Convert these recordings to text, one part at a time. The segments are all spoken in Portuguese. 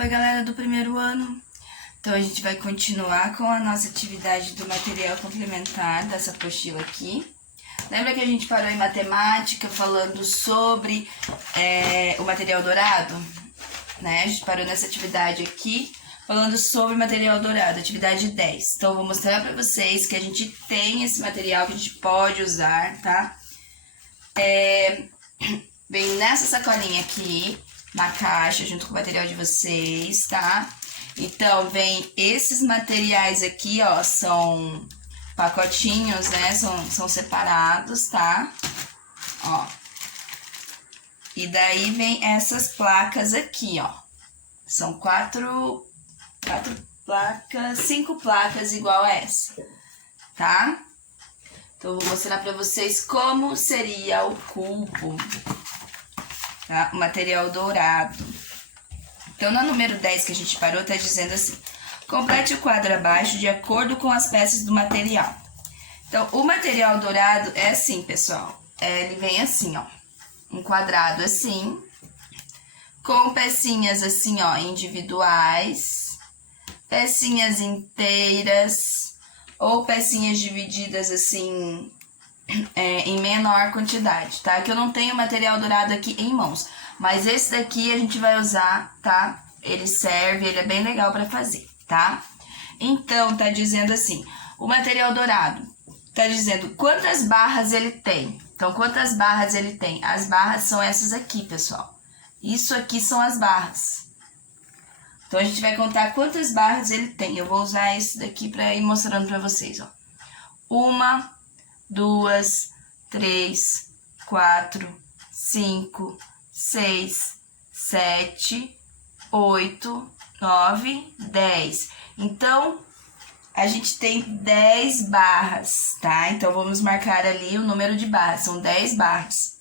Oi, galera do primeiro ano. Então, a gente vai continuar com a nossa atividade do material complementar dessa apostila aqui. Lembra que a gente parou em matemática falando sobre o material dourado? Né? A gente parou nessa atividade aqui falando sobre material dourado, atividade 10. Então, eu vou mostrar pra vocês que a gente tem esse material que a gente pode usar, tá? Vem nessa sacolinha aqui, na caixa, junto com o material de vocês, tá? Então, vem esses materiais aqui, ó, são pacotinhos, né? São separados, tá? Ó. E daí vem essas placas aqui, ó. São cinco placas igual a essa, tá? Então, eu vou mostrar pra vocês como seria o cubo, tá? O material dourado. Então, no número 10 que a gente parou, tá dizendo assim: complete o quadro abaixo de acordo com as peças do material. Então, o material dourado é assim, pessoal. Ele vem assim, ó. Um quadrado assim, com pecinhas assim, ó, individuais, pecinhas inteiras, ou pecinhas divididas assim, em menor quantidade, tá? Que eu não tenho material dourado aqui em mãos, mas esse daqui a gente vai usar, tá? Ele serve, ele é bem legal pra fazer, tá? Então, tá dizendo assim, o material dourado tá dizendo quantas barras ele tem. Então, quantas barras ele tem? As barras são essas aqui, pessoal. Isso aqui são as barras. Então, a gente vai contar quantas barras ele tem. Eu vou usar esse daqui pra ir mostrando pra vocês, ó. 1, 2, 3, 4, 5, 6, 7, 8, 9, 10. Então, a gente tem 10 barras, tá? Então, vamos marcar ali o número de barras, são 10 barras.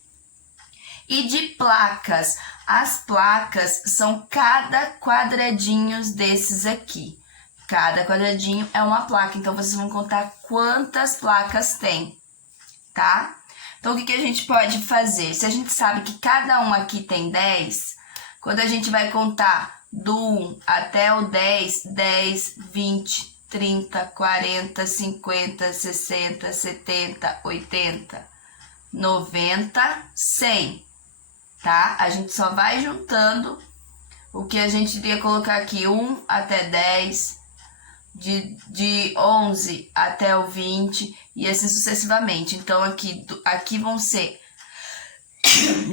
E de placas, as placas são cada quadradinho desses aqui. Cada quadradinho é uma placa, então vocês vão contar quantas placas tem, tá? Então, o que a gente pode fazer? Se a gente sabe que cada um aqui tem 10, quando a gente vai contar do 1 até o 10, 10, 20, 30, 40, 50, 60, 70, 80, 90, 100, tá? A gente só vai juntando o que a gente iria colocar aqui, 1 até 10, de 11 até o 20 e assim sucessivamente. Então, aqui vão ser,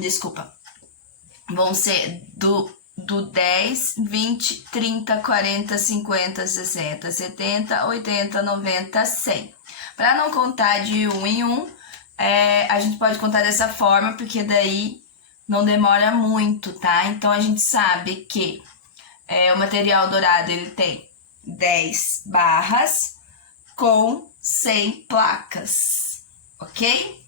desculpa, vão ser do 10, 20, 30, 40, 50, 60, 70, 80, 90, 100. Para não contar de 1 em 1, a gente pode contar dessa forma, porque daí não demora muito, tá? Então, a gente sabe que o material dourado, ele tem 10 barras com 100 placas, ok?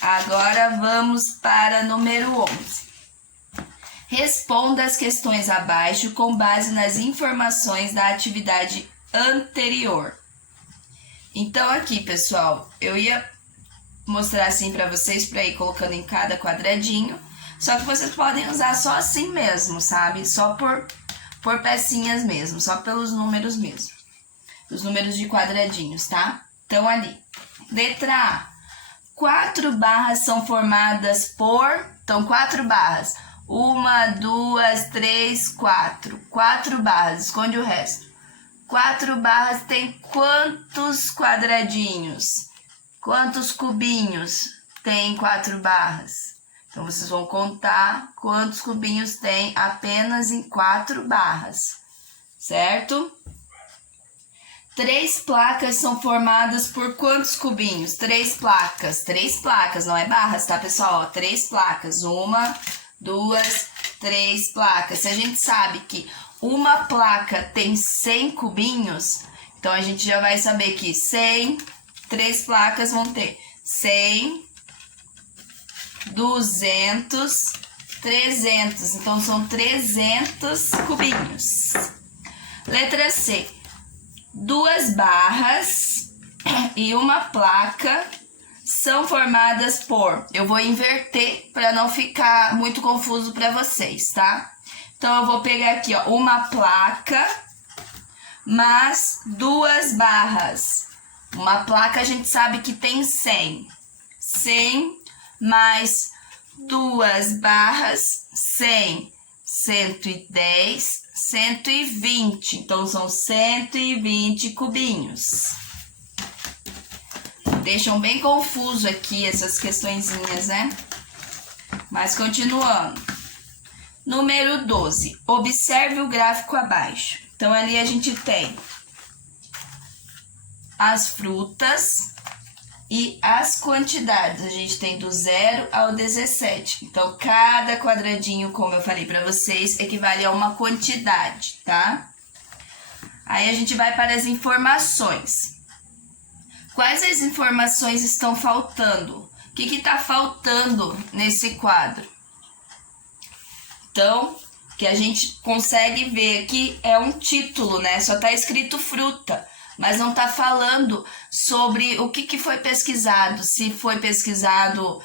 Agora, vamos para número 11. Responda as questões abaixo com base nas informações da atividade anterior. Então, aqui, pessoal, eu ia mostrar assim pra vocês, pra ir colocando em cada quadradinho. Só que vocês podem usar só assim mesmo, sabe? Só por pecinhas mesmo, só pelos números mesmo. Os números de quadradinhos, tá? Então, ali. Letra A. 4 barras são formadas por... Então, 4 barras. 1, 2, 3, 4. 4 barras. Esconde o resto. 4 barras tem quantos quadradinhos? Quantos cubinhos tem 4 barras? Então, vocês vão contar quantos cubinhos tem apenas em 4 barras, certo? 3 placas são formadas por quantos cubinhos? 3 placas. 3 placas, não é barras, tá, pessoal? 3 placas. 1, 2, 3 placas. Se a gente sabe que uma placa tem 100 cubinhos, então a gente já vai saber que 100, 3 placas vão ter 100, 200, 300. Então, são 300 cubinhos. Letra C. 2 barras e uma placa são formadas por... Eu vou inverter para não ficar muito confuso para vocês, tá? Então, eu vou pegar aqui, ó, uma placa mais 2 barras. Uma placa a gente sabe que tem 100. 100 mais 2 barras, 100. 110, 120. Então, são 120 cubinhos. Deixam bem confuso aqui essas questõezinhas, né? Mas continuando. Número 12. Observe o gráfico abaixo. Então, ali a gente tem as frutas e as quantidades. A gente tem do 0 ao 17. Então, cada quadradinho, como eu falei para vocês, equivale a uma quantidade, tá? Aí, a gente vai para as informações. Quais as informações estão faltando? O que está faltando nesse quadro? Então, que a gente consegue ver que é um título, né? Só está escrito fruta, mas não está falando sobre o que foi pesquisado. Se foi pesquisado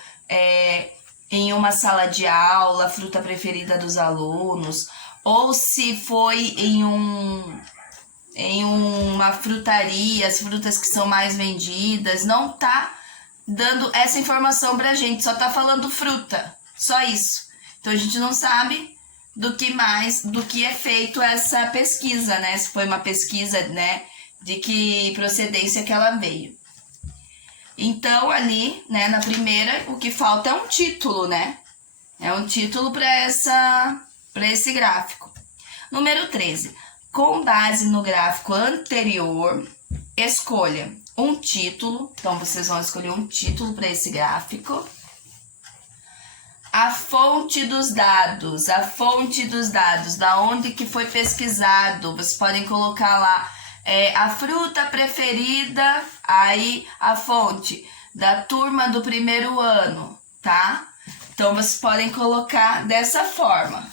em uma sala de aula, a fruta preferida dos alunos, ou se foi em uma frutaria, as frutas que são mais vendidas. Não tá dando essa informação pra gente, só tá falando fruta, só isso. Então, a gente não sabe do que é feito essa pesquisa, né? Se foi uma pesquisa, né, de que procedência que ela veio. Então, ali, né, na primeira, o que falta é um título, né? É um título para esse gráfico. Número 13. Com base no gráfico anterior, escolha um título. Então, vocês vão escolher um título para esse gráfico. A fonte dos dados, da onde que foi pesquisado. Vocês podem colocar lá a fruta preferida, aí a fonte da turma do primeiro ano, tá? Então, vocês podem colocar dessa forma,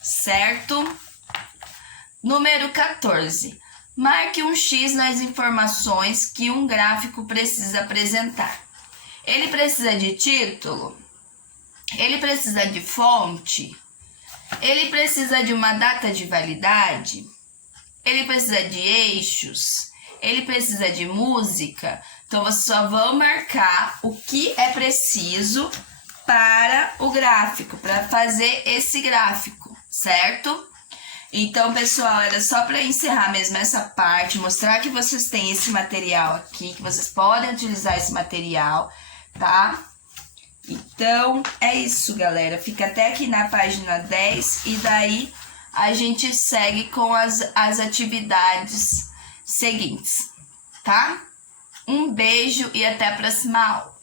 certo? Número 14. Marque um X nas informações que um gráfico precisa apresentar. Ele precisa de título? Ele precisa de fonte? Ele precisa de uma data de validade? Ele precisa de eixos? Ele precisa de música? Então, vocês só vão marcar o que é preciso para o gráfico, para fazer esse gráfico, certo? Então, pessoal, era só para encerrar mesmo essa parte, mostrar que vocês têm esse material aqui, que vocês podem utilizar esse material, tá? Então, é isso, galera. Fica até aqui na página 10 e daí a gente segue com as atividades seguintes, tá? Um beijo e até a próxima aula.